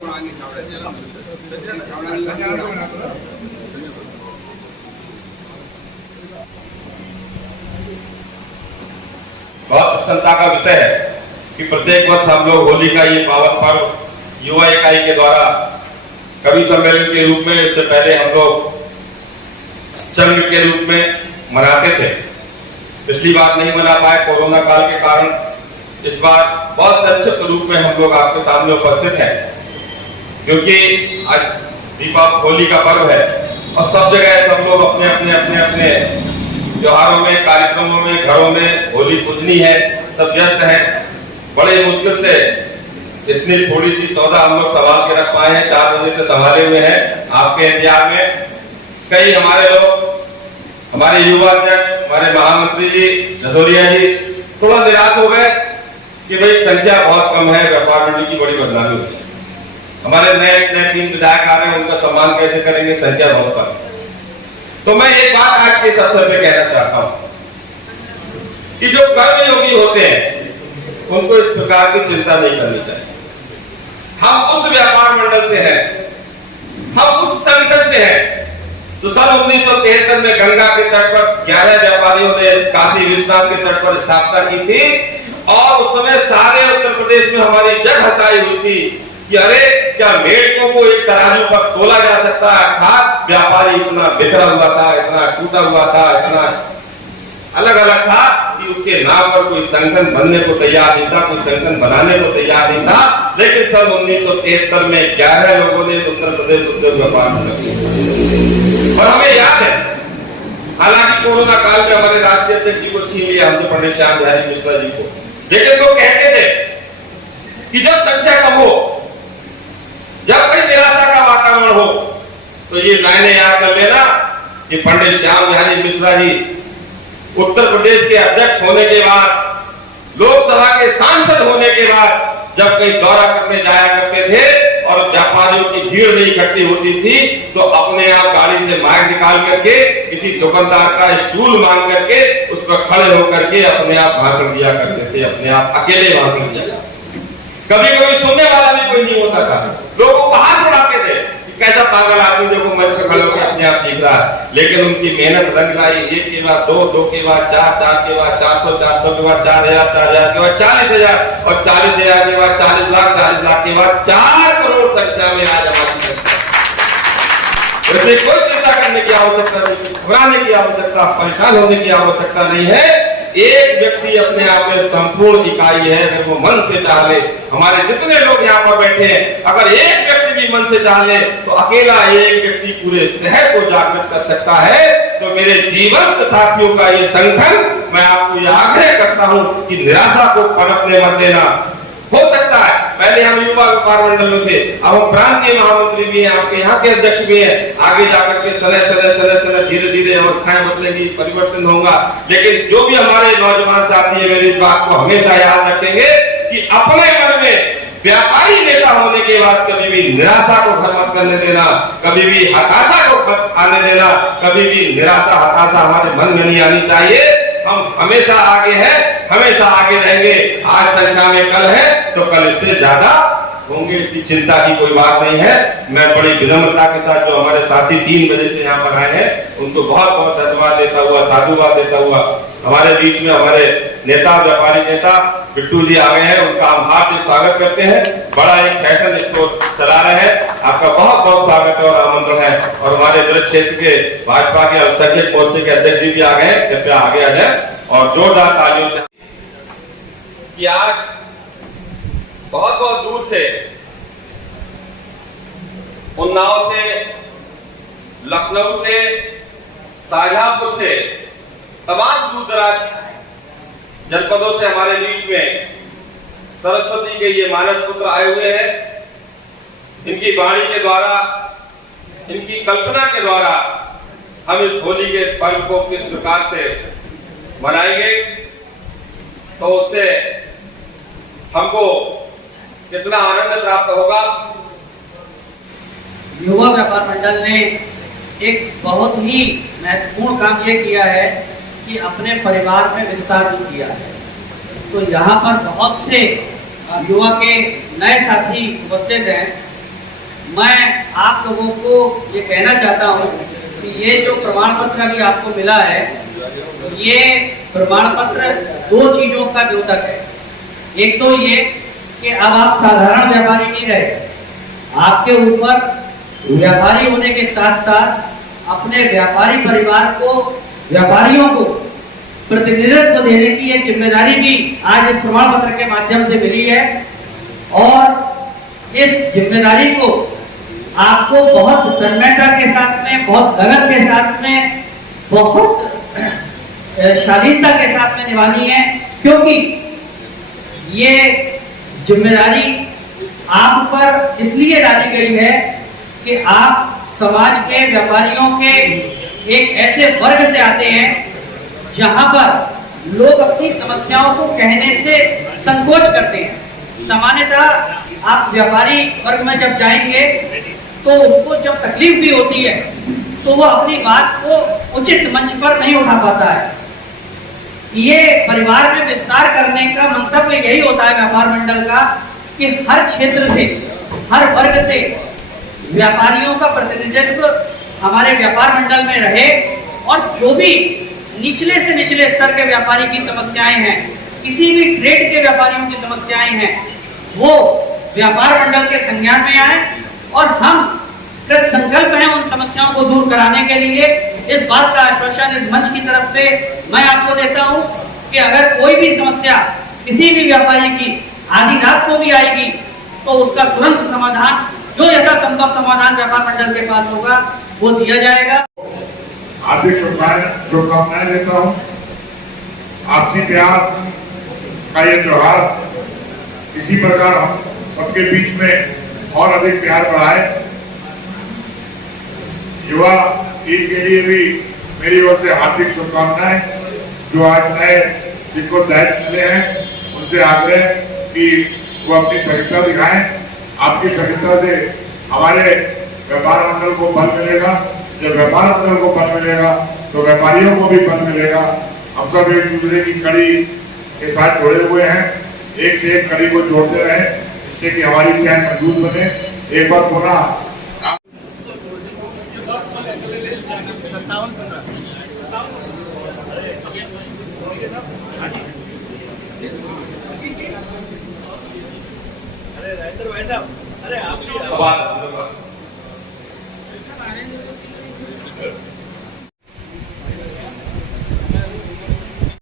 बहुत प्रसन्नता का विषय है कि प्रत्येक वर्ष हम लोग होली का ये पावन पर्व युवा इकाई के द्वारा कवि सम्मेलन के रूप में, इससे पहले हम लोग चंग के रूप में मनाते थे। पिछली बार नहीं मना पाए कोरोना काल के कारण। इस बार बहुत संक्षिप्त रूप में हम लोग आपके सामने उपस्थित हैं, क्योंकि आज दीपावली होली का पर्व है और सब जगह सब लोग अपने अपने अपने अपने त्योहारों में, कार्यक्रमों में, घरों में होली पूजनी है, सब व्यस्त हैं। बड़े मुश्किल से इतनी थोड़ी सी सौदा हम लोग संभाल के रख पाए हैं, 4 बजे से संभाले हुए हैं आपके इंतजार में। कई हमारे लोग, हमारे युवा अध्यक्ष, हमारे महामंत्री जी जसोरिया जी थोड़ा निराश हो गए कि भाई संख्या बहुत कम है, व्यापार मंडली की बड़ी बदनामी होती है। हमारे नए 3 विधायक आ रहे हैं, उनका सम्मान कैसे करेंगे, संख्या बहुत कम है। तो मैं एक बात आज के इस अवसर पे कहना चाहता हूं कि जो कर्मयोगी होते हैं उनको इस प्रकार की चिंता नहीं करनी चाहिए। हम उस व्यापार मंडल से हैं, हम उस संगठन से हैं तो सन 1973 में गंगा के तट पर 11 व्यापारियों ने काशी विश्वनाथ के तट पर स्थापना की थी और उस समय सारे उत्तर प्रदेश में हमारी जग हंसाई हुई थी कि अरे क्या मेढकों को एक तराजू पर तोला जा सकता है। अर्थात व्यापारी इतना बिखरा हुआ था, इतना टूटा हुआ था, इतना अलग अलग था कि उसके नाम पर कोई संगठन बनने को तैयार नहीं था, कोई संगठन बनाने को तैयार नहीं था। लेकिन सन 1973 में 11 लोगों ने उत्तर प्रदेश उद्योग व्यापार मंडल किया और हमें याद है, हालांकि कोरोना काल में हमारे राष्ट्रीय अध्यक्ष जी को छीन लिया, हमसे पंडित श्याम बिहारी मिश्रा जी को, लेकिन वो कहते थे कि जब संख्या कम हो, जब कहीं निराशा का वातावरण हो तो ये लाइनें याद कर लेना कि पंडित श्याम बिहारी मिश्रा जी उत्तर प्रदेश के अध्यक्ष होने के बाद, लोकसभा के सांसद होने के बाद जब कहीं दौरा करने जाया करते थे और व्यापारियों की भीड़ नहीं इकट्ठी होती थी तो अपने आप गाड़ी से माइक निकाल करके किसी दुकानदार का स्टूल मांग करके उस पर खड़े होकर के अपने आप भाषण दिया करते थे, अपने आप अकेले भाषण दिया। कभी कभी सुनने वाला भी कोई नहीं होता था, लोगों को कहां से उड़ाते थे, कैसा पागल आदमी देखो मंच पर खड़े होकर अपने आप सीख रहा है। लेकिन उनकी मेहनत रंग लाई, 1 के बाद 2, 2 के बाद 4, 4 के बाद 400, 400 के बाद 4000, 4000 के बाद 40,000 और 40,000 के बाद 40 लाख, 40 लाख के बाद 4 करोड़ संख्या में आज हमारी वैसे कोई चिंता करने की आवश्यकता नहीं, घबराने की आवश्यकता, परेशान होने की आवश्यकता नहीं है। एक व्यक्ति अपने आप में संपूर्ण इकाई है, अगर वो मन से चाह ले। हमारे जितने लोग यहाँ पर बैठे हैं, अगर एक व्यक्ति भी मन से चाह ले तो अकेला एक व्यक्ति पूरे शहर को जागृत कर सकता है। तो मेरे जीवंत साथियों का ये संगठन, मैं आपको यह आग्रह करता हूँ कि निराशा को पनपने मत देना। हो सकता है पहले हम युवा व्यापार मंडल में थे, अब हम प्रांतीय महामंत्री भी हैं, आपके यहाँ के अध्यक्ष भी हैं। आगे जाकर के समय धीरे धीरे अवस्थाएं बदलेंगी, परिवर्तन होगा। लेकिन जो भी हमारे नौजवान साथी है, मेरी इस बात को हमेशा याद रखेंगे कि अपने मन में व्यापारी नेता होने के बाद कभी भी निराशा को घर मत करने देना, कभी भी हताशा को आने देना, कभी भी निराशा हताशा हमारे मन में नहीं आनी चाहिए। हम हमेशा आगे हैं, हमेशा आगे रहेंगे। आज संख्या में कल है तो कल इससे ज्यादा होंगे, इसकी चिंता की कोई बात नहीं है। मैं बड़ी विनम्रता के साथ जो हमारे साथी 3 बजे से यहाँ पर आए हैं उनको बहुत बहुत धन्यवाद देता हुआ, साधुवाद देता हुआ, हमारे बीच में हमारे नेता, व्यापारी नेता बिट्टू जी आ गए हैं, उनका हम हार्दिक स्वागत करते हैं। बड़ा एक फैशन स्टोर चला रहे हैं, आपका बहुत बहुत स्वागत और आमंत्रण है। और हमारे ब्रज क्षेत्र के भाजपा के अल्पसंख्यक मोर्चे के अध्यक्ष जी भी आ गए हैं, कृपया आगे आ जाए और जोरदार तालियों से। कि आज बहुत बहुत दूर से, उन्नाव से, लखनऊ से, शाहजहांपुर से, तमाम दूर दराज जनपदों से हमारे बीच में सरस्वती के ये मानस पुत्र आए हुए हैं। इनकी वाणी के द्वारा, इनकी कल्पना के द्वारा हम इस होली के पर्व को किस प्रकार से मनाएंगे तो उससे हमको कितना आनंद प्राप्त होगा। युवा व्यापार मंडल ने एक बहुत ही महत्वपूर्ण काम ये किया है कि अपने परिवार में विस्तार भी किया है। तो यहाँ पर बहुत से युवा के नए साथी उपस्थित हैं मैं आप लोगों को ये कहना चाहता हूँ कि ये जो प्रमाण पत्र अभी आपको मिला है, ये प्रमाण पत्र दो चीजों का द्योतक है। एक तो ये कि अब आप साधारण व्यापारी नहीं रहे, आपके ऊपर व्यापारी होने के साथ साथ अपने व्यापारी परिवार को, व्यापारियों को प्रतिनिधित्व देने की एक जिम्मेदारी भी आज इस प्रमाण पत्र के माध्यम से मिली है। और इस जिम्मेदारी को आपको बहुत तन्मयता के साथ में, बहुत लगन के साथ में, बहुत शालीनता के साथ में निभानी है, क्योंकि ये जिम्मेदारी आप पर इसलिए डाली गई है कि आप समाज के व्यापारियों के एक ऐसे वर्ग से आते हैं जहां पर लोग अपनी समस्याओं को कहने से संकोच करते हैं। सामान्यतः आप व्यापारी वर्ग में जब जाएंगे तो उसको जब तकलीफ भी होती है तो वो अपनी बात को उचित मंच पर नहीं उठा पाता है। ये परिवार में विस्तार करने का मंतव्य यही होता है व्यापार मंडल का कि हर क्षेत्र से, हर वर्ग से व्यापारियों का प्रतिनिधित्व हमारे व्यापार मंडल में रहे, और जो भी निचले से निचले स्तर के व्यापारी की समस्याएं हैं, किसी भी ट्रेड के व्यापारियों की समस्याएं हैं, वो व्यापार मंडल के संज्ञान में आए और हम कृत संकल्प हैं उन समस्याओं को दूर कराने के लिए। इस बात का आश्वासन इस मंच की तरफ से मैं आपको देता हूं कि अगर कोई भी समस्या किसी भी व्यापारी की आधी रात को भी आएगी तो उसका तुरंत समाधान, जो यथासंभव समाधान व्यापार मंडल के पास होगा, वो दिया जाएगा। हार्दिक शुभकामनाएं देता हूँ। आपसी प्यार का ये त्योहार इसी प्रकार हम सबके बीच में और अधिक प्यार बढ़ाए। युवा ईद के लिए भी मेरी ओर से हार्दिक शुभकामनाएं। जो आज नए जिनको दायित्व मिले हैं उनसे आग्रह कि वो अपनी सक्रियता दिखाएं। आपकी सक्रियता से हमारे व्यापार मंडल को बल मिलेगा। जब व्यापार मंडल को बल मिलेगा तो व्यापारियों को भी बल मिलेगा। हम सब एक दूसरे की कड़ी के साथ जुड़े हुए हैं, एक से एक कड़ी को जोड़ते रहे, जिससे कि हमारी चैन मजबूत बने। एक बार पुनः अरे आप